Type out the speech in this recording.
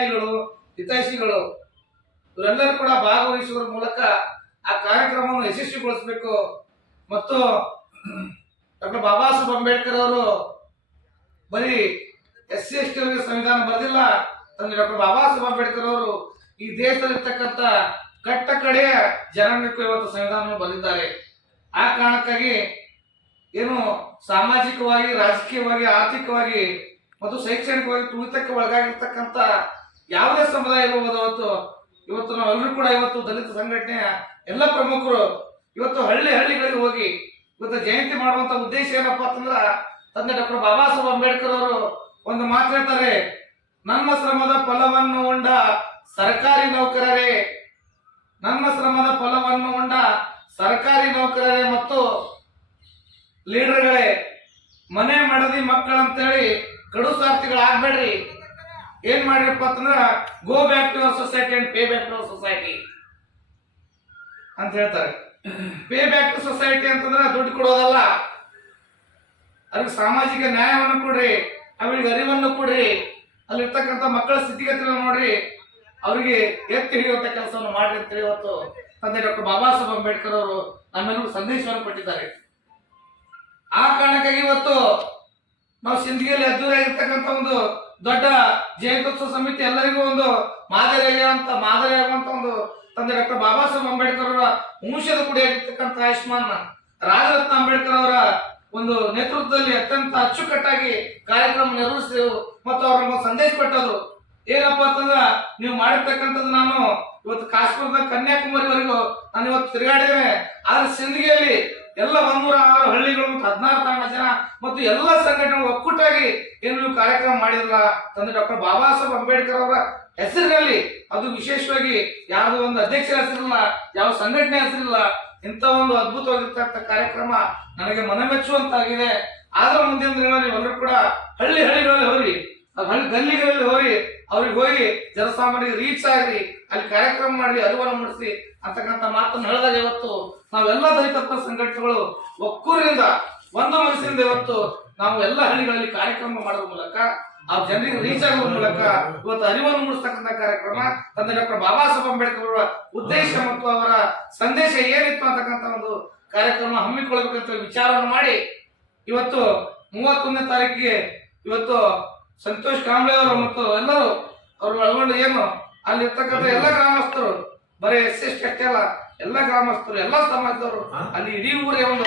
ಅನುಯಾಯಿಗಳು, ಹಿತೈಷಿಗಳು ಇವರೆಲ್ಲರೂ ಕೂಡ ಭಾಗವಹಿಸುವ ಮೂಲಕ ಆ ಕಾರ್ಯಕ್ರಮವನ್ನು ಯಶಸ್ವಿಗೊಳಿಸಬೇಕು. ಮತ್ತು ಡಾಕ್ಟರ್ ಬಾಬಾ ಸಾಹೇಬ್ ಅಂಬೇಡ್ಕರ್ ಅವರು ಬರೀ SC ST ಅವರಿಗೆ ಸಂವಿಧಾನ ಬರೆದಿಲ್ಲ, ತಂದೆ ಡಾಕ್ಟರ್ ಬಾಬಾ ಸಾಹೇಬ್ ಅಂಬೇಡ್ಕರ್ ಅವರು ಈ ದೇಶದಲ್ಲಿರ್ತಕ್ಕಂಥ ಕಟ್ಟ ಕಡೆಯ ಜನಾಂಗಕ್ಕೂ ಇವತ್ತು ಸಂವಿಧಾನ ಬರೆದಿದ್ದಾರೆ. ಆ ಕಾರಣಕ್ಕಾಗಿ ಏನು ಸಾಮಾಜಿಕವಾಗಿ, ರಾಜಕೀಯವಾಗಿ, ಆರ್ಥಿಕವಾಗಿ ಮತ್ತು ಶೈಕ್ಷಣಿಕವಾಗಿ ತುಳಿತಕ್ಕೆ ಒಳಗಾಗಿರ್ತಕ್ಕಂಥ ಯಾವುದೇ ಸಮುದಾಯ ಇರಬಹುದು. ಇವತ್ತು ನಾವೆಲ್ಲರೂ ಕೂಡ ಇವತ್ತು ದಲಿತ ಸಂಘಟನೆಯ ಎಲ್ಲ ಪ್ರಮುಖರು ಇವತ್ತು ಹಳ್ಳಿಗಳಿಗೆ ಹೋಗಿ ಇವತ್ತು ಜಯಂತಿ ಮಾಡುವಂತ ಉದ್ದೇಶ ಏನಪ್ಪಾ ಅಂತಂದ್ರ, ತಂದೆ ಡಾಕ್ಟರ್ ಬಾಬಾ ಸಾಹೇಬ್ ಅಂಬೇಡ್ಕರ್ ಅವರು ಒಂದು ಮಾತು ಹೇಳ್ತಾರೆ, ನನ್ನ ಶ್ರಮದ ಫಲವನ್ನು ಉಂಡ ಸರ್ಕಾರಿ ನೌಕರರೇ, ನನ್ನ ಶ್ರಮದ ಫಲವನ್ನು ಉಂಡ ಸರ್ಕಾರಿ ನೌಕರರೇ ಮತ್ತು ಲೀಡರ್ಗಳೇ, ಮನೆ ಮಡದಿ ಮಕ್ಕಳಂತೇಳಿ ಕಡು ಸ್ವಾರ್ಥಿಗಳಾಗ್ಬೇಡ್ರಿ. ಏನ್ ಮಾಡಿರಪ್ಪ ಅಂತಂದ್ರ go back to our society and pay back to our society ಅಂತ ಹೇಳ್ತಾರೆ. ಪೇ ಬ್ಯಾಕ್ ಟು ಸೊಸೈಟಿ ಅಂತಂದ್ರೆ ದುಡ್ಡು ಕೊಡೋದಲ್ಲ, ಅವ್ರಿಗೆ ಸಾಮಾಜಿಕ ನ್ಯಾಯವನ್ನು ಕೊಡ್ರಿ, ಅವರಿಗೆ ಅರಿವನ್ನು ಕೊಡ್ರಿ, ಅಲ್ಲಿರ್ತಕ್ಕಂಥ ಮಕ್ಕಳ ಸ್ಥಿತಿಗತಿಗಳನ್ನು ನೋಡ್ರಿ, ಅವರಿಗೆ ಎತ್ತಿ ಹಿಡಿಯುವಂತ ಕೆಲಸವನ್ನು ಮಾಡ್ರಿ ಅಂತ ಇವತ್ತು ತಂದೆ ಡಾಕ್ಟರ್ ಬಾಬಾ ಸಾಹೇಬ್ ಅಂಬೇಡ್ಕರ್ ಅವರು ನಮ್ಮೆಲ್ಲರೂ ಸಂದೇಶವನ್ನು ಕೊಟ್ಟಿದ್ದಾರೆ. ಆ ಕಾರಣಕ್ಕಾಗಿ ಇವತ್ತು ನಾವು ಸಿಂದಗಿಯಲ್ಲಿ ಅದ್ದೂರಿಯಾಗಿರ್ತಕ್ಕಂಥ ಒಂದು ದೊಡ್ಡ ಜಯಂತ್ಯೋತ್ಸವ ಸಮಿತಿ ಎಲ್ಲರಿಗೂ ಒಂದು ಮಾದರಿಯಾಗುವಂತ ಒಂದು ತಂದೆ ಡಾಕ್ಟರ್ ಬಾಬಾ ಸಾಹೇಬ್ ಅಂಬೇಡ್ಕರ್ ಅವರ ವಂಶದ ಕುಡಿಯಾಗಿರ್ತಕ್ಕಂಥ ಆಯುಷ್ಮಾನ್ ರಾಜರತ್ನ ಅಂಬೇಡ್ಕರ್ ಅವರ ಒಂದು ನೇತೃತ್ವದಲ್ಲಿ ಅತ್ಯಂತ ಅಚ್ಚುಕಟ್ಟಾಗಿ ಕಾರ್ಯಕ್ರಮ ನಿರ್ವಹಿಸಿದೆವು ಮತ್ತು ಅವ್ರ ಸಂದೇಶ ಕೊಟ್ಟರು. ಏನಪ್ಪಾ ಅಂತಂದ್ರ, ನೀವು ಮಾಡಿರ್ತಕ್ಕಂಥದ್ದು ನಾನು ಇವತ್ತು ಕಾಶ್ಮೀರದ ಕನ್ಯಾಕುಮಾರಿವರೆಗೂ ನಾನು ಇವತ್ತು ತಿರುಗಾಡಿದ್ದೇನೆ. ಆದ್ರೆ ಸಿಂದಗಿಯಲ್ಲಿ ಎಲ್ಲ 106 ಹಳ್ಳಿಗಳು ಮತ್ತು 16 ತಾಣ ಜನ ಮತ್ತು ಎಲ್ಲ ಸಂಘಟನೆಗಳು ಒಕ್ಕೂಟಾಗಿ ಏನು ನೀವು ಕಾರ್ಯಕ್ರಮ ಮಾಡಿದ್ರಲ್ಲ, ತಂದೆ ಡಾಕ್ಟರ್ ಬಾಬಾ ಸಾಹೇಬ್ ಅಂಬೇಡ್ಕರ್ ಅವರ ಹೆಸರಿನಲ್ಲಿ, ಅದು ವಿಶೇಷವಾಗಿ ಯಾವ್ದೋ ಒಂದು ಅಧ್ಯಕ್ಷರ ಹೆಸರಿಲ್ಲ, ಯಾವ ಸಂಘಟನೆ ಹೆಸರಿಲ್ಲ, ಇಂಥ ಒಂದು ಅದ್ಭುತವಾಗಿರ್ತಕ್ಕಂಥ ಕಾರ್ಯಕ್ರಮ ನನಗೆ ಮನಮೆಚ್ಚುವಂತಾಗಿದೆ. ಆದ್ರೆ ಮುಂದಿನ ದಿನಗಳಲ್ಲಿ ನೀವೆಲ್ಲರೂ ಕೂಡ ಹಳ್ಳಿಗಳಲ್ಲಿ ಹೋಗಿ, ಗಲ್ಲಿಗಳಲ್ಲಿ ಹೋಗಿ, ಅವ್ರಿಗೆ ಹೋಗಿ ಜನಸಾಮಾನ್ಯರಿಗೆ ರೀಚ್ ಆಗ್ರಿ, ಅಲ್ಲಿ ಕಾರ್ಯಕ್ರಮ ಮಾಡಿ, ಅರಿವನ್ನು ಮೂಡಿಸಿ ಅಂತಕ್ಕಂಥ ಮಾತನ್ನು ಹೇಳಿದಾಗ ಇವತ್ತು ನಾವೆಲ್ಲ ದಲಿತ ಸಂಘಟನೆಗಳು ಒಕ್ಕೂರಿನಿಂದ ಒಂದು ಮನಸ್ಸಿನಿಂದ ಇವತ್ತು ನಾವು ಎಲ್ಲ ಹಳ್ಳಿಗಳಲ್ಲಿ ಕಾರ್ಯಕ್ರಮ ಮಾಡೋದ್ರ ಮೂಲಕ ಆ ಜನರಿಗೆ ರೀಚ್ ಆಗುವ ಮೂಲಕ ಇವತ್ತು ಅರಿವನ್ನು ಮೂಡಿಸ್ತಕ್ಕಂಥ ಕಾರ್ಯಕ್ರಮ ತಂದೆ ಡಾಕ್ಟರ್ ಬಾಬಾ ಸಾಹೇಬ್ ಅಂಬೇಡ್ಕರ್ ಅವರ ಉದ್ದೇಶ ಮತ್ತು ಅವರ ಸಂದೇಶ ಏನಿತ್ತು ಅಂತಕ್ಕಂಥ ಒಂದು ಕಾರ್ಯಕ್ರಮ ಹಮ್ಮಿಕೊಳ್ಳಬೇಕಂತ ವಿಚಾರವನ್ನು ಮಾಡಿ ಇವತ್ತು 31ನೇ ತಾರೀಕಿಗೆ ಇವತ್ತು ಸಂತೋಷ್ ಕಾಂಬ್ಳೆ ಅವರು ಮತ್ತು ಎಲ್ಲರೂ ಅವರು ಒಳಗೊಂಡು ಏನು ಅಲ್ಲಿರ್ತಕ್ಕಂಥ ಎಲ್ಲ ಗ್ರಾಮಸ್ಥರು, ಬರೀ SC ST ಅಷ್ಟೇ ಅಲ್ಲ, ಎಲ್ಲ ಗ್ರಾಮಸ್ಥರು, ಎಲ್ಲ ಸಮಾಜದವರು, ಅಲ್ಲಿ ಇಡೀ ಊರೇ ಒಂದು